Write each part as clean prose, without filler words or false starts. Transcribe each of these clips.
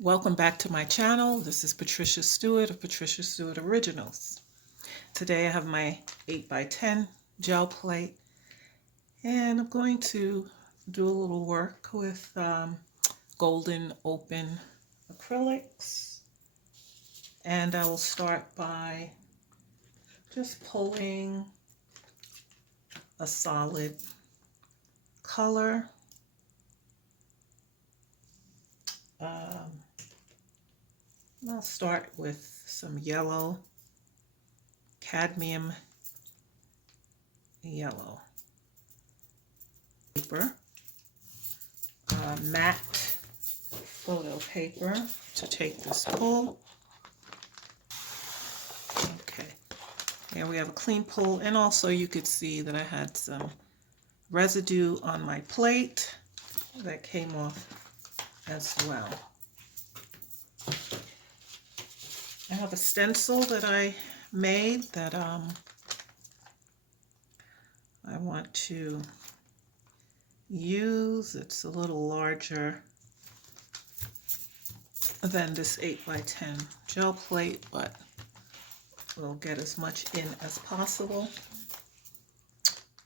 Welcome back to my channel. This is Patricia Stuart of Patricia Stuart Originals. Today I have my 8x10 gel plate and I'm going to do a little work with golden open acrylics, and I will start by just pulling a solid color. I'll start with some yellow, cadmium yellow paper, matte photo paper to take this pull. Okay, here we have a clean pull, and also you could see that I had some residue on my plate that came off as well. I have a stencil that I made that I want to use. It's a little larger than this 8x10 gel plate, but we'll get as much in as possible.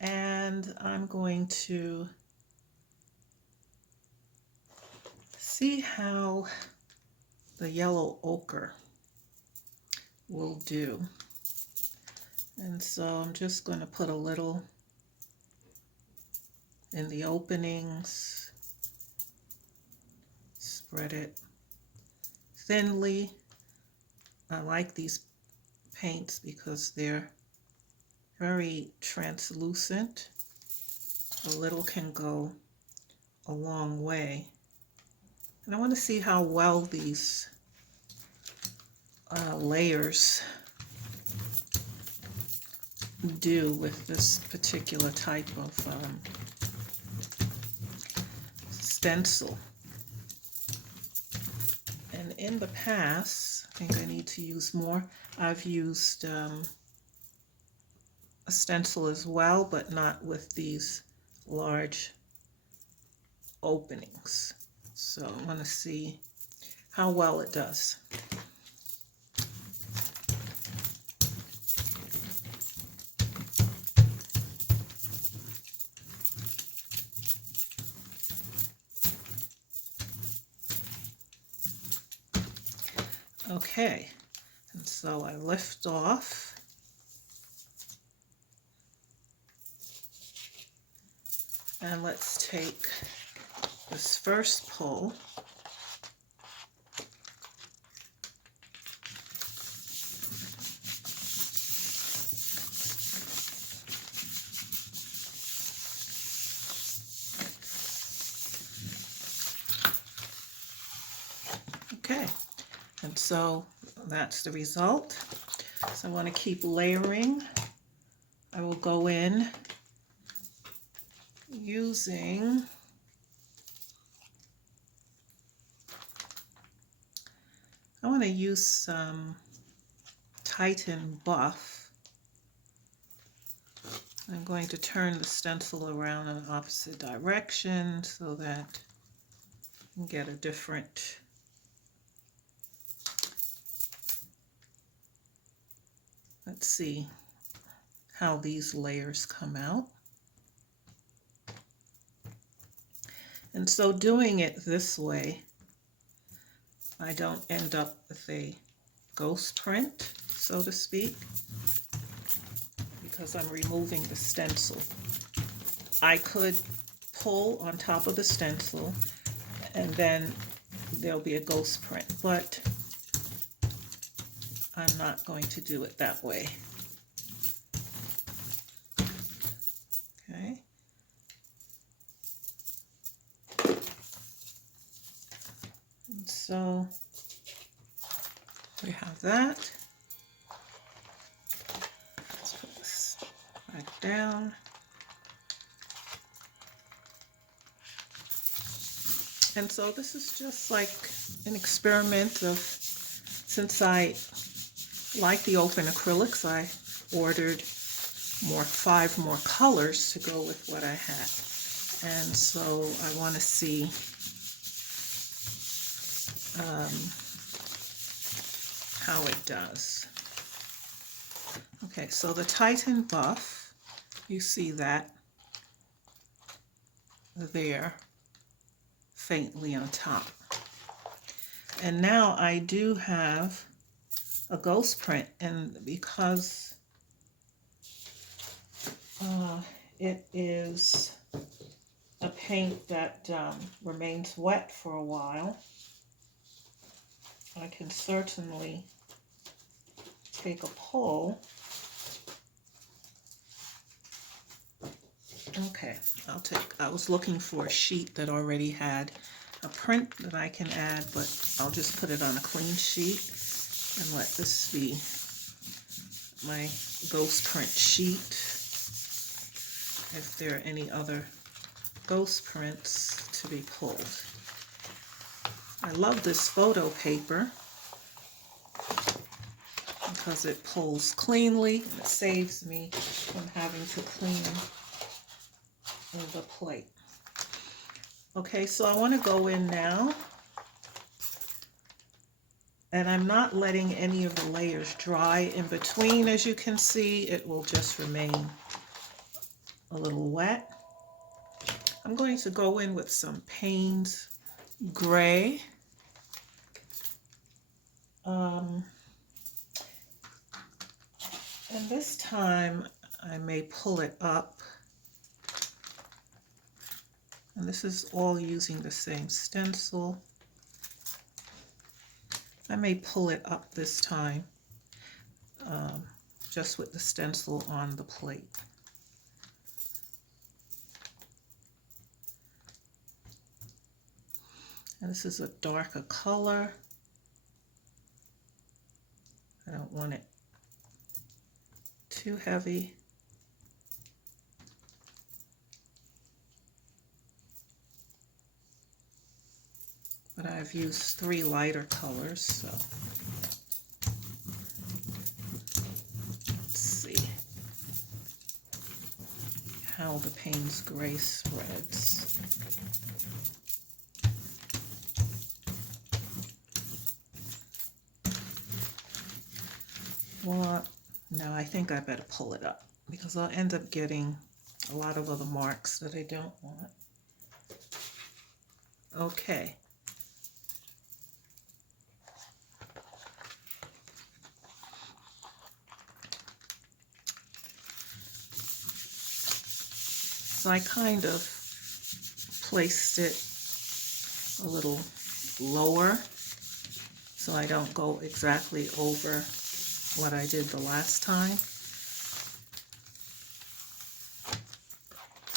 And I'm going to see how the yellow ochre will do. And so I'm just going to put a little in the openings, spread it thinly. I like these paints because they're very translucent. A little can go a long way. And I want to see how well these layers do with this particular type of stencil. And in the past, I think I need to use more. I've used a stencil as well, but not with these large openings. So I want to see how well it does. Okay, and so I lift off, and let's take this first pull. Okay, and so that's the result. So I want to keep layering. I will go in using I want to use some Titan Buff. I'm going to turn the stencil around in the opposite direction so that you can get a different let's see how these layers come out. And so doing it this way, I don't end up with a ghost print, so to speak, because I'm removing the stencil. I could pull on top of the stencil and then there'll be a ghost print, but I'm not going to do it that way. Okay. And so we have that. Let's put this back down. And so this is just like an experiment of, since I like the open acrylics, I ordered 5 more colors to go with what I had. And so I want to see how it does. Okay, so the Titan buff, you see that there faintly on top. And now I do have a ghost print, and because it is a paint that remains wet for a while, I can certainly take a pull. Okay, I was looking for a sheet that already had a print that I can add, but I'll just put it on a clean sheet and let this be my ghost print sheet. If there are any other ghost prints to be pulled. I love this photo paper because it pulls cleanly and it saves me from having to clean the plate. Okay, so I want to go in now, and I'm not letting any of the layers dry in between. As you can see, it will just remain a little wet. I'm going to go in with some Payne's gray. And this time I may pull it up. And this is all using the same stencil. I may pull it up this time, just with the stencil on the plate. And this is a darker color. I don't want it too heavy. But I've used 3 lighter colors, so let's see how the Payne's gray spreads. Well, no, I think I better pull it up because I'll end up getting a lot of other marks that I don't want. Okay. So I kind of placed it a little lower so I don't go exactly over what I did the last time,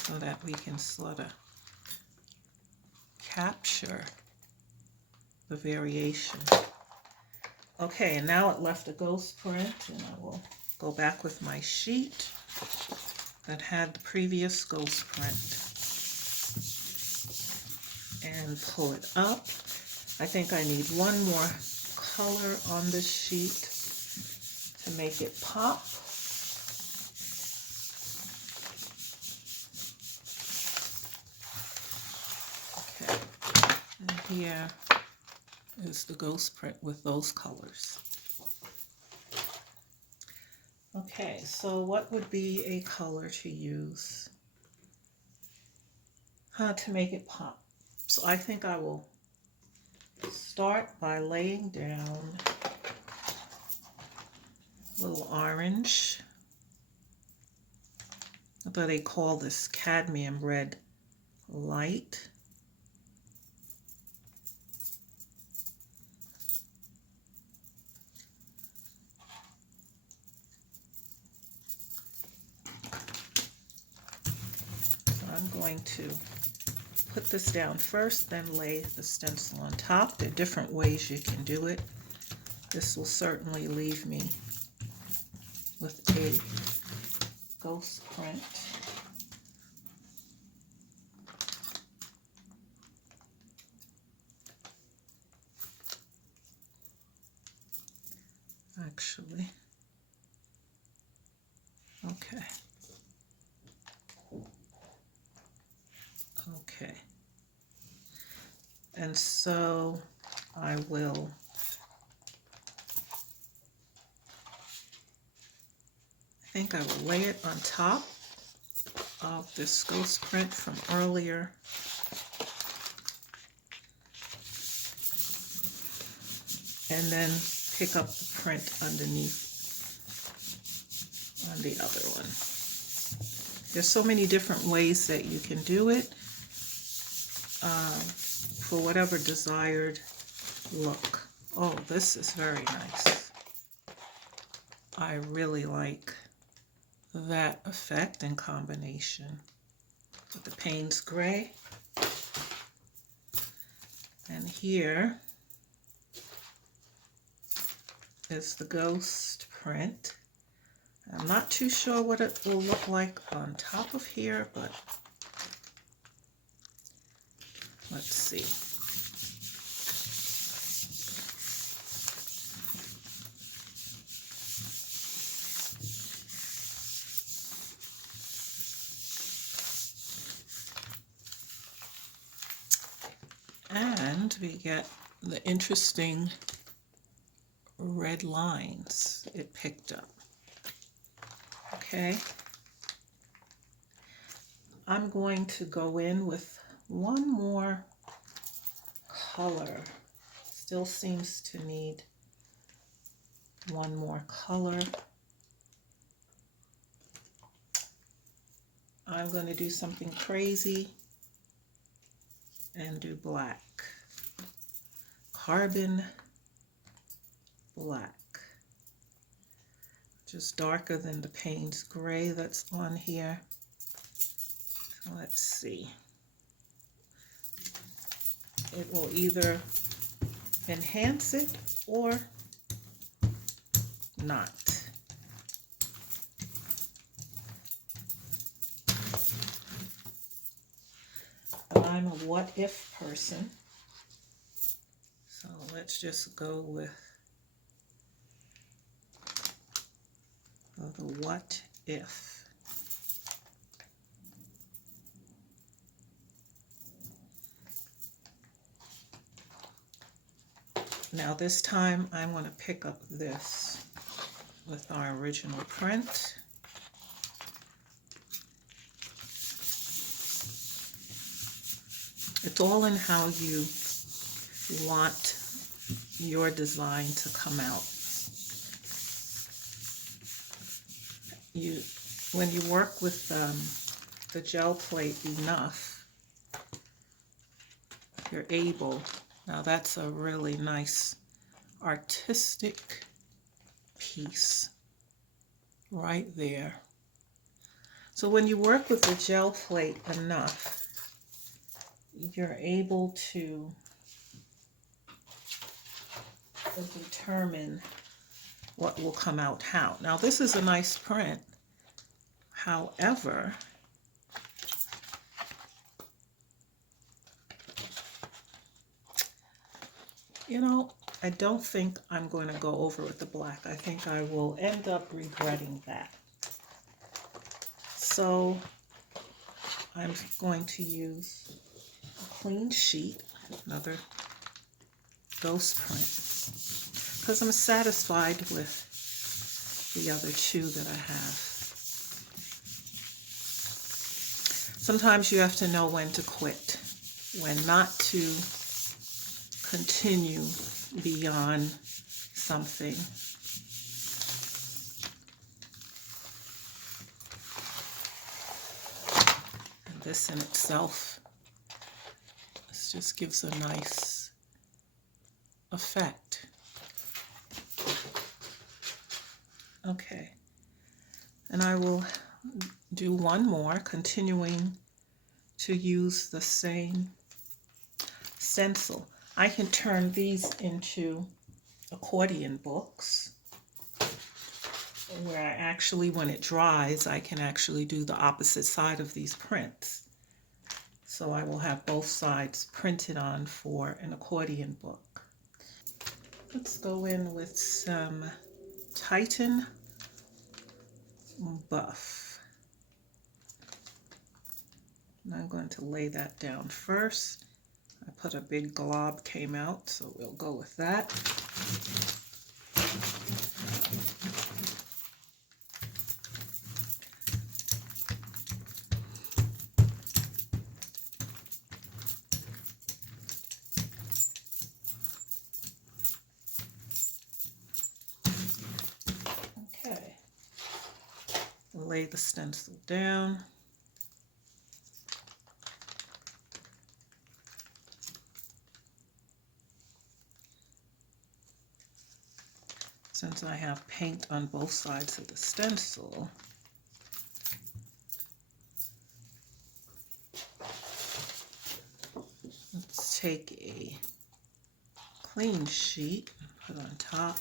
so that we can sort of capture the variation. Okay, and now it left a ghost print, and I will go back with my sheet that had the previous ghost print and pull it up. I think I need one more color on this sheet to make it pop. Okay, and here is the ghost print with those colors. Okay, so what would be a color to use to make it pop? So I think I will start by laying down a little orange. But they call this cadmium red light. So I'm going to put this down first, then lay the stencil on top. There are different ways you can do it. This will certainly leave me with a ghost print. Actually, okay. Okay. And so I will lay it on top of this ghost print from earlier. And then pick up the print underneath on the other one. There's so many different ways that you can do it for whatever desired look. Oh, this is very nice. I really like that effect in combination with the Payne's Gray. And here is the ghost print. I'm not too sure what it will look like on top of here, but let's see. And we get the interesting red lines it picked up. Okay, I'm going to go in with one more color. Still seems to need one more color. I'm going to do something crazy and do black. Carbon black. Just darker than the Payne's Gray that's on here. Let's see. It will either enhance it or not. But I'm a what if person. So let's just go with the what if. Now this time I'm going to pick up this with our original print. It's all in how you want your design to come out. When you work with the gel plate enough, you're able. Now that's a really nice artistic piece right there. So when you work with the gel plate enough, you're able to determine what will come out how. Now this is a nice print. However, you know, I don't think I'm going to go over with the black. I think I will end up regretting that. So I'm going to use a clean sheet, another ghost print, because I'm satisfied with the other two that I have. Sometimes you have to know when to quit, when not to continue beyond something. And this in itself, this just gives a nice effect. Okay, and I will do one more, continuing to use the same stencil. I can turn these into accordion books where I actually, when it dries, I can actually do the opposite side of these prints. So I will have both sides printed on for an accordion book. Let's go in with some Titan Buff. And I'm going to lay that down first. I put a big glob came out, so we'll go with that. Okay, lay the stencil down. Since I have paint on both sides of the stencil, let's take a clean sheet and put on top.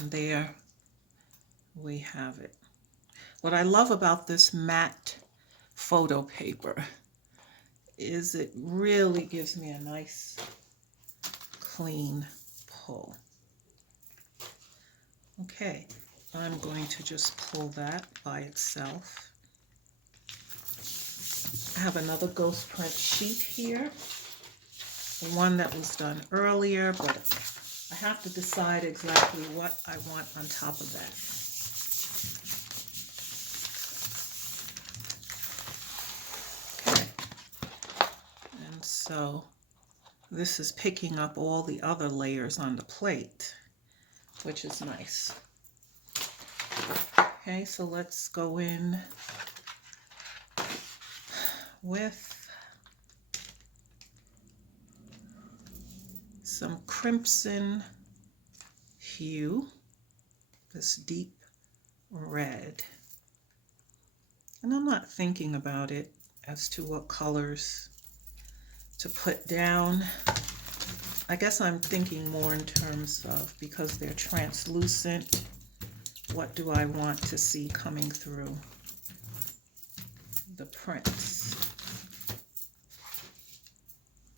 And there we have it. What I love about this matte photo paper is it really gives me a nice clean pull. Okay, I'm going to just pull that by itself. I have another ghost print sheet here, one that was done earlier, but I have to decide exactly what I want on top of that. So this is picking up all the other layers on the plate, which is nice. Okay, so let's go in with some crimson hue, this deep red. And I'm not thinking about it as to what colors to put down. I guess I'm thinking more in terms of, because they're translucent, what do I want to see coming through the prints.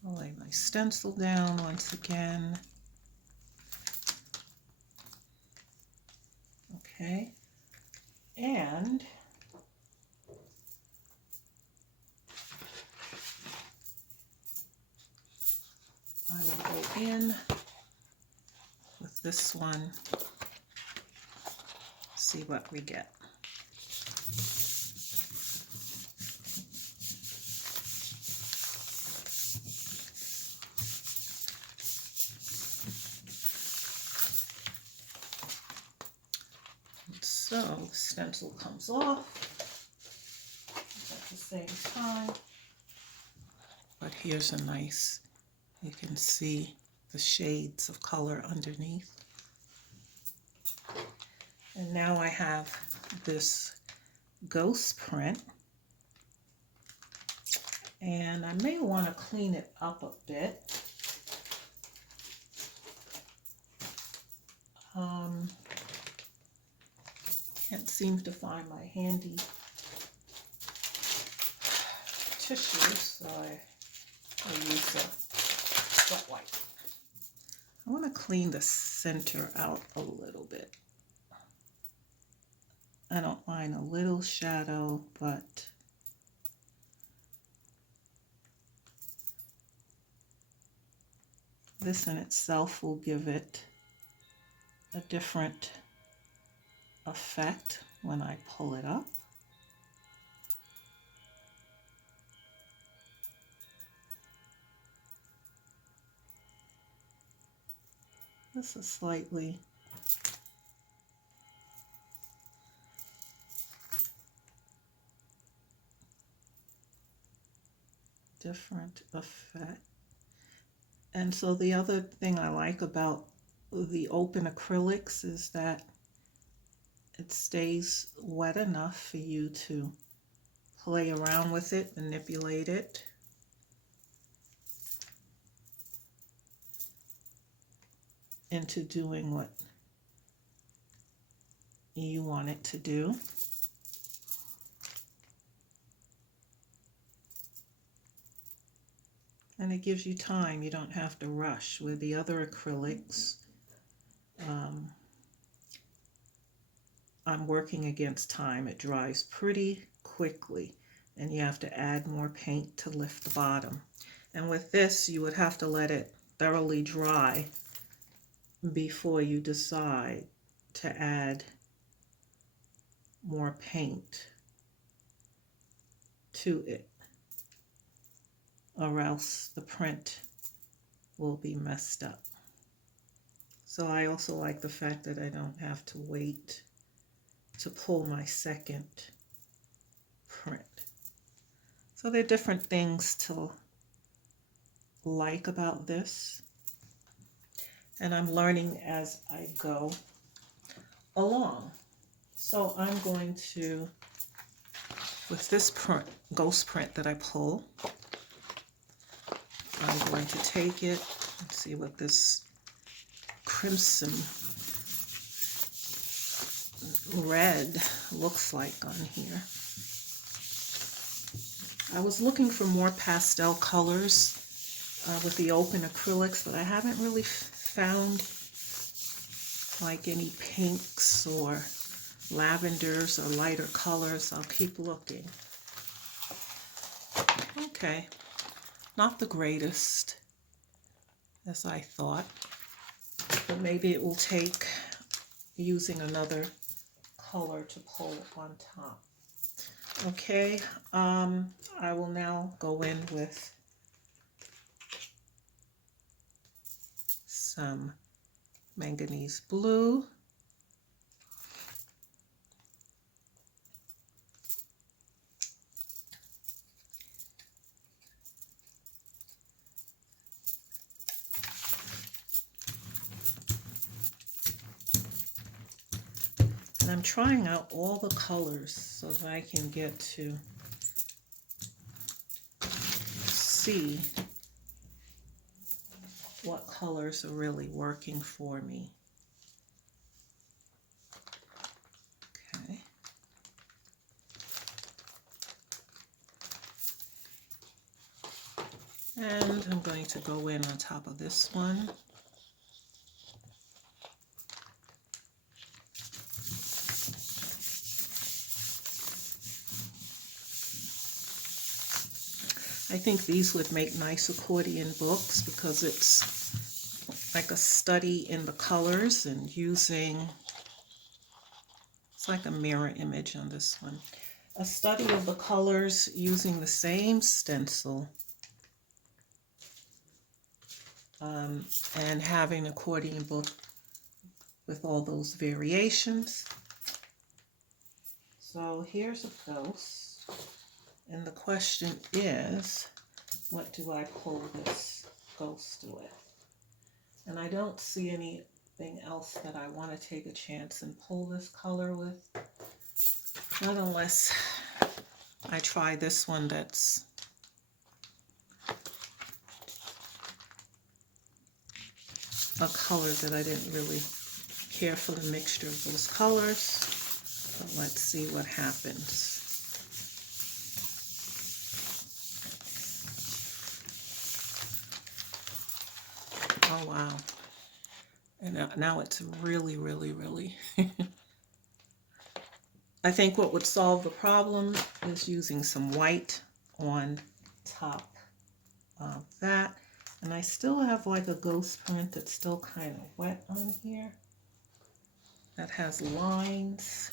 I'll lay my stencil down once again. Okay, and I will go in with this one, see what we get. And so the stencil comes off at the same time, but here's a nice, you can see the shades of color underneath. And now I have this ghost print, and I may want to clean it up a bit. Can't seem to find my handy tissue, so I use a wet wipe. I want to clean the center out a little bit. I don't mind a little shadow, but this in itself will give it a different effect when I pull it up. This is slightly different effect. And so the other thing I like about the open acrylics is that it stays wet enough for you to play around with it, manipulate it. Into doing what you want it to do. And it gives you time. You don't have to rush. With the other acrylics, I'm working against time. It dries pretty quickly, and you have to add more paint to lift the bottom. And with this, you would have to let it thoroughly dry before you decide to add more paint to it, or else the print will be messed up. So I also like the fact that I don't have to wait to pull my second print. So there are different things to like about this, and I'm learning as I go along. So I'm going to, with this print, ghost print that I pull, I'm going to take it and see what this crimson red looks like on here. I was looking for more pastel colors with the open acrylics, but I haven't really found like any pinks or lavenders or lighter colors. I'll keep looking. Okay, not the greatest as I thought, but maybe it will take using another color to pull on top. Okay, I will now go in with some manganese blue. And I'm trying out all the colors so that I can get to see what colors are really working for me. Okay. And I'm going to go in on top of this one. I think these would make nice accordion books because it's like a study in the colors and using, it's like a mirror image on this one. A study of the colors using the same stencil and having an accordion book with all those variations. So here's a ghost. And the question is, what do I pull this ghost with? And I don't see anything else that I want to take a chance and pull this color with. Not unless I try this one that's a color that I didn't really care for the mixture of those colors. But let's see what happens. Oh, wow. And now it's really, really, really. I think what would solve the problem is using some white on top of that. And I still have like a ghost print that's still kind of wet on here. That has lines.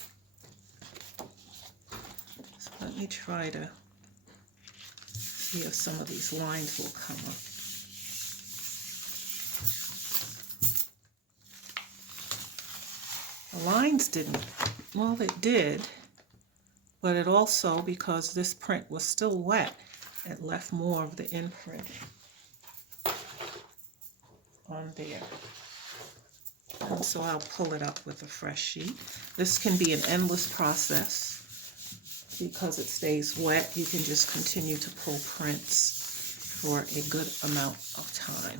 So let me try to see if some of these lines will come up. The lines didn't, well, it did, but it also, because this print was still wet, it left more of the imprint on there. And so I'll pull it up with a fresh sheet. This can be an endless process because it stays wet. You can just continue to pull prints for a good amount of time.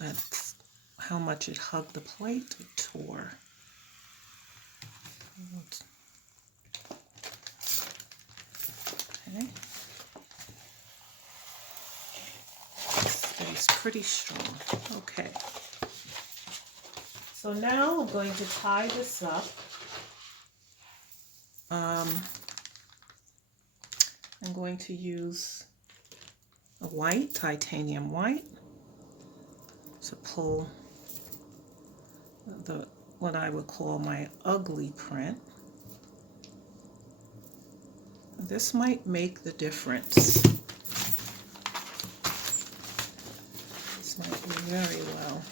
That's how much it hugged the plate. It tore. Okay. Stay He's pretty strong. Okay. So now I'm going to tie this up. I'm going to use a white, titanium white, to pull what I would call my ugly print. This might make the difference. This might be very well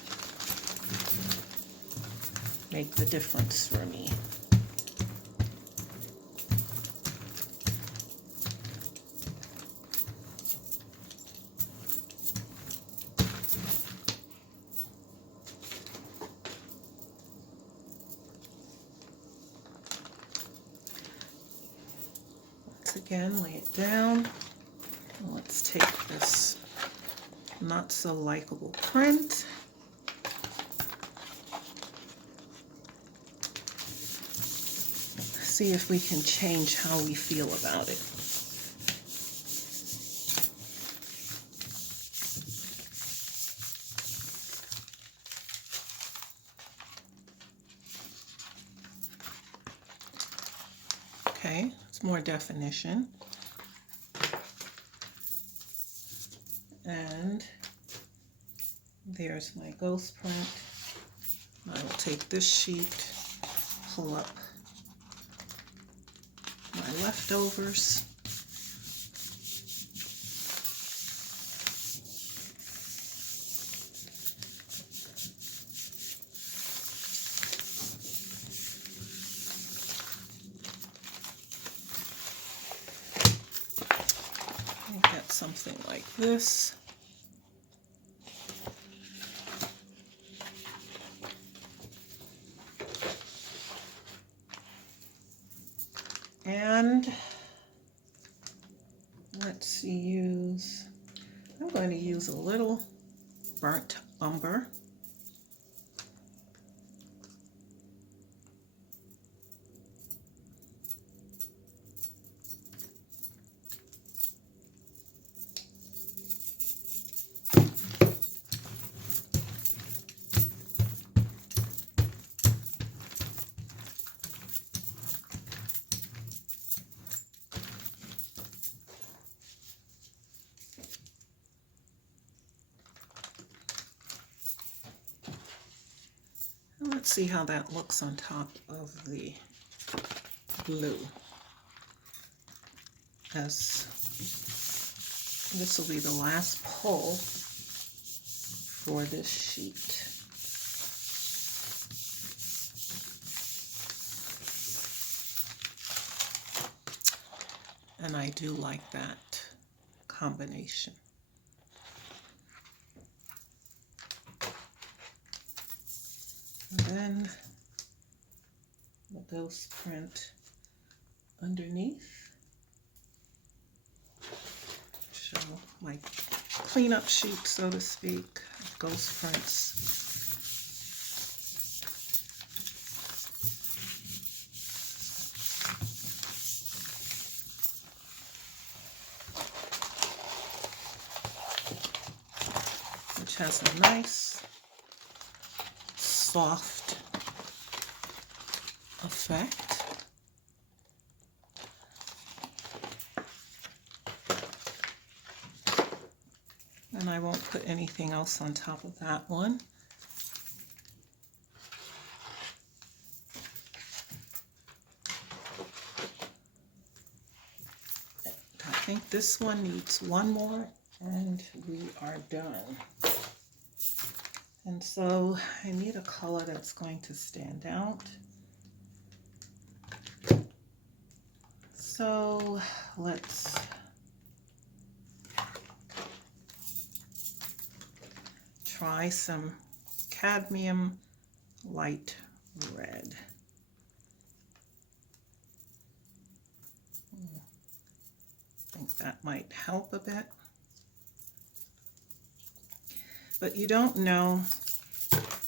make the difference for me. Once again, lay it down. Let's take this not so likable print. See if we can change how we feel about it. Okay, it's more definition. And there's my ghost print. I will take this sheet, pull up my leftovers. And get something like this. And let's use, I'm going to use a little burnt umber. Let's see how that looks on top of the blue, as this will be the last pull for this sheet. And I do like that combination. And then the ghost print underneath. Show my cleanup sheet, so to speak, of ghost prints. Which has a nice soft effect. And I won't put anything else on top of that one. I think this one needs one more and we are done. And so I need a color that's going to stand out. So let's try some cadmium light red. I think that might help a bit. But you don't know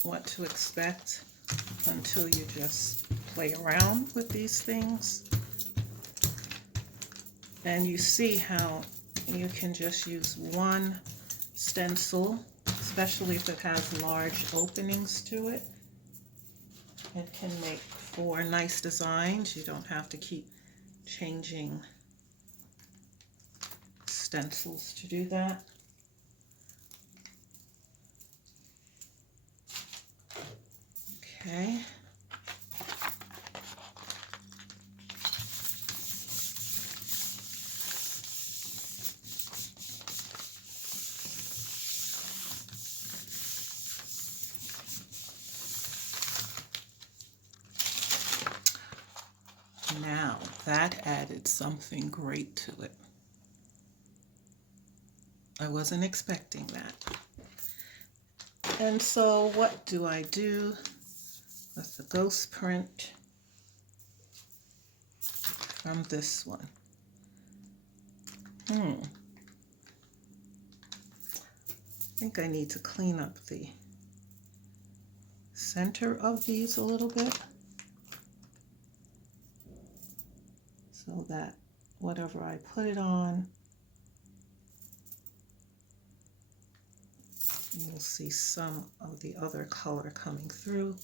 what to expect until you just play around with these things. And you see how you can just use one stencil, especially if it has large openings to it. It can make for nice designs. You don't have to keep changing stencils to do that. Okay. Now that added something great to it. I wasn't expecting that. And so what do I do with the ghost print from this one? I think I need to clean up the center of these a little bit so that whatever I put it on, you'll see some of the other color coming through.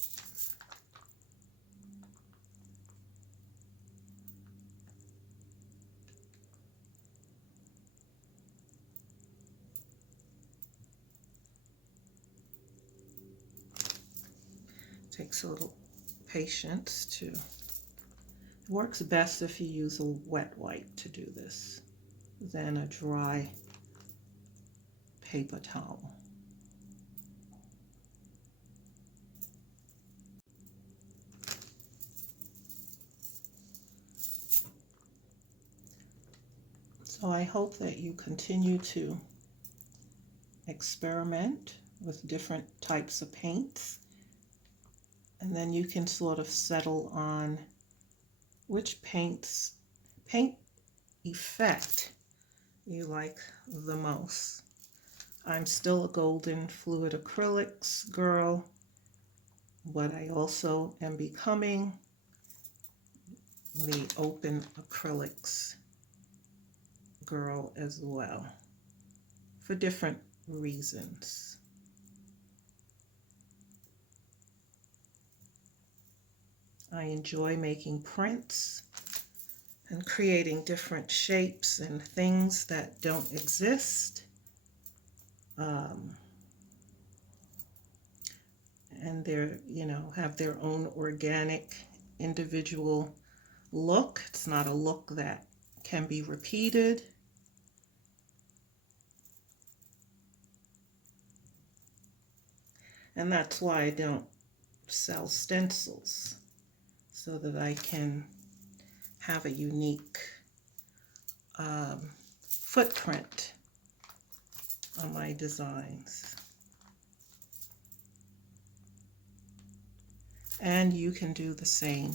Takes a little patience to, it works best if you use a wet wipe to do this than a dry paper towel. So I hope that you continue to experiment with different types of paints, and then you can sort of settle on which paint effect you like the most. I'm still a golden fluid acrylics girl, but I also am becoming the open acrylics girl as well, for different reasons. I enjoy making prints and creating different shapes and things that don't exist. And they're, have their own organic, individual look. It's not a look that can be repeated. And that's why I don't sell stencils, so that I can have a unique footprint on my designs. And you can do the same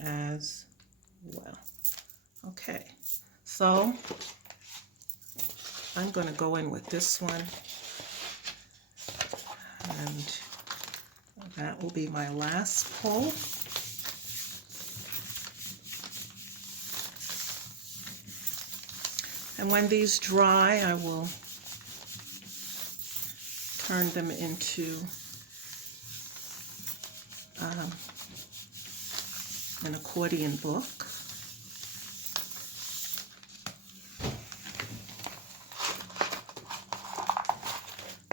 as well. Okay, so I'm going to go in with this one, and that will be my last pull. And when these dry, I will turn them into an accordion book.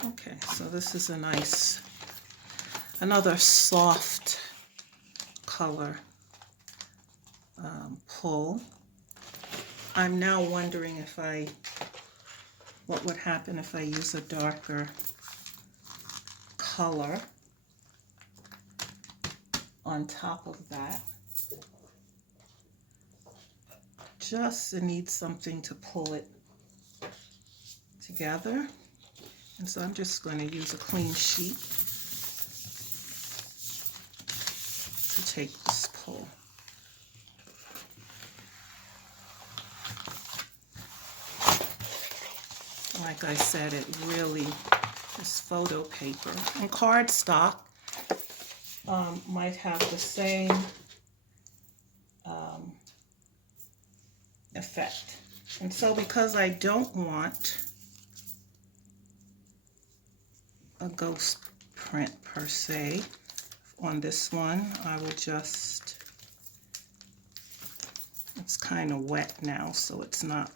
Okay, so this is a nice, another soft color pull. I'm now wondering what would happen if I use a darker color on top of that. Just need something to pull it together. And so I'm just going to use a clean sheet to take this pull. Like I said, it really is photo paper. And cardstock might have the same effect. And so because I don't want a ghost print per se. On this one, I will just, it's kind of wet now, so it's not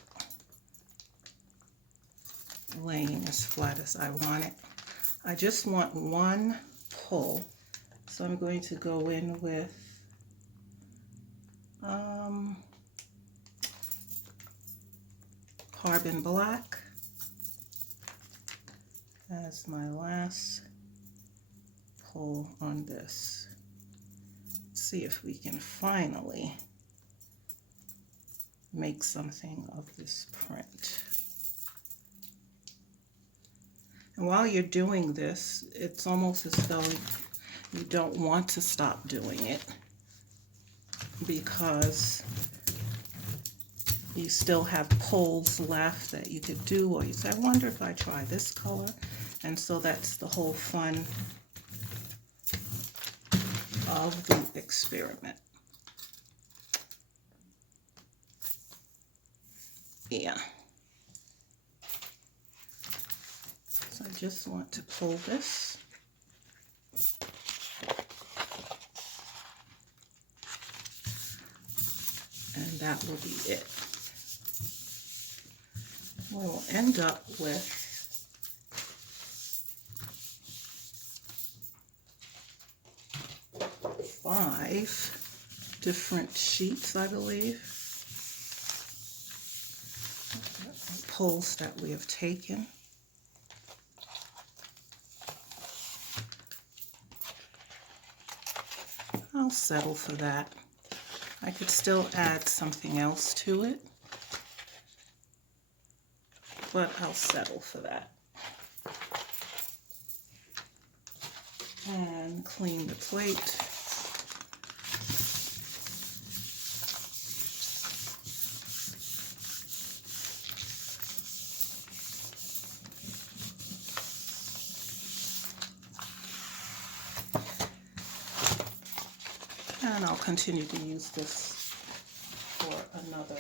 laying as flat as I want it. I just want one pull, so I'm going to go in with Carbon Black as my last pull on this. Let's see if we can finally make something of this print. And while you're doing this, it's almost as though you don't want to stop doing it, because you still have pulls left that you could do, or you say, I wonder if I try this color. And so that's the whole fun of the experiment. Yeah. So I just want to pull this. And that will be it. We'll end up with 5 different sheets, I believe, pulls that we have taken. I'll settle for that. I could still add something else to it, but I'll settle for that. And clean the plate. And I'll continue to use this for another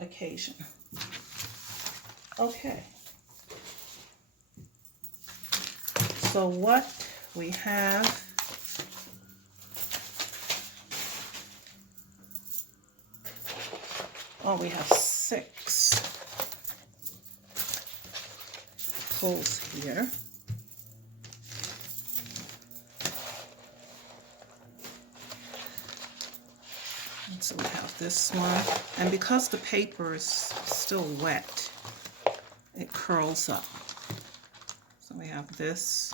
occasion. Okay. So what we have we have 6 pulls here. And so we have this one, and because the paper is still wet, it curls up. So we have this.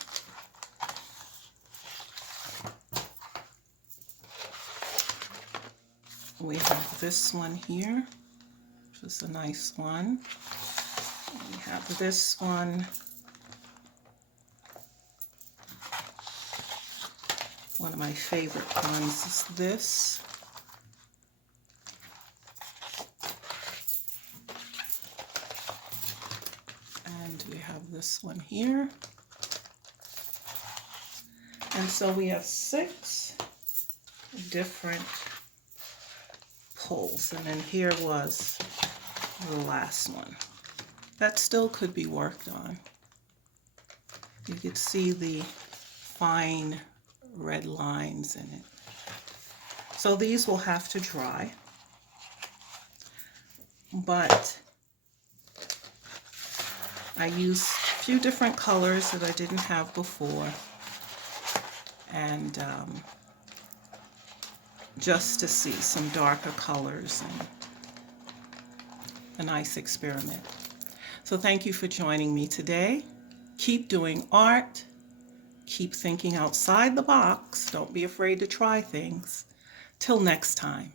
We have this one here, which is a nice one. We have this one. One of my favorite ones is this. And we have this one here. And so we have 6 different pulls, and then here was the last one. That still could be worked on. You could see the fine red lines in it. So these will have to dry, but I used a few different colors that I didn't have before, and just to see some darker colors and a nice experiment. So thank you for joining me today. Keep doing art. Keep thinking outside the box. Don't be afraid to try things. Till next time.